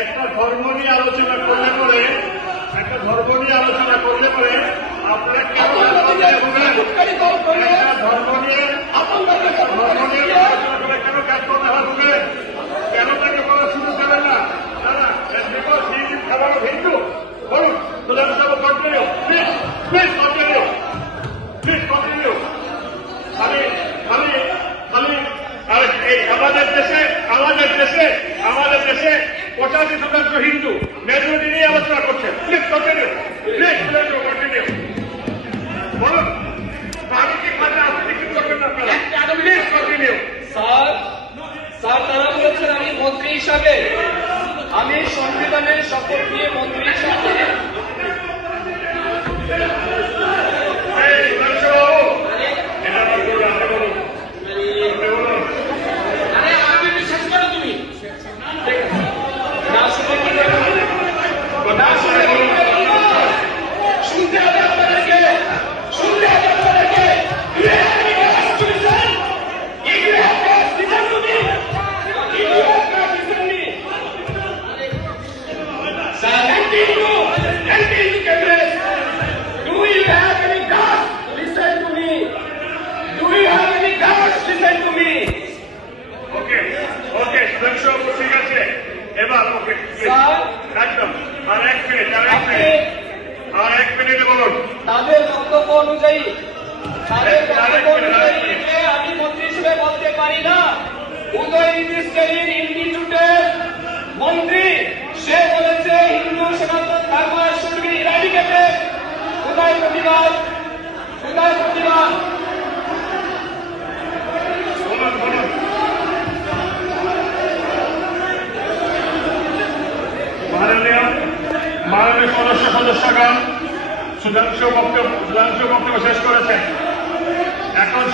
একটা ধর্ম নিয়ে আলোচনা করলে পরে আপনার কেন ধর্ম নিয়ে আলোচনা করে কেন কাজ করতে হবে? কেন তাকে বলা শুরু করেন না? খাবার হিন্দু বলুন কন্টিনিউ প্লিজ কন্টিনিউ খালি আমাদের দেশে 85% হিন্দু মেজরিটি নিয়ে আলোচনা করছেন। প্লিজ কন্টিনিউ বলুন। আমি কি খাতে আপনি কি করবেন আপনারা? Please continue. স্যার তারা বলেছেন আমি মন্ত্রী হিসাবে, আমি সংবিধানের শপথ নিয়ে মন্ত্রী হিসাবে ঠিক আছে। এবার ওকে একদম আর এক মিনিট বলুন। তাদের বক্তব্য অনুযায়ী আমি মন্ত্রী হিসেবে বলতে পারি না। উদয় ইনস্টিটিউটের মন্ত্রী সে বলেছে হিন্দু সনাতন ধর্ম শুড বি ইরাডিকেটেড। উদয় প্রতিবাদ মাননীয় সদস্যগণ সুধাংশু বক্তব্য শেষ করেছেন। এখন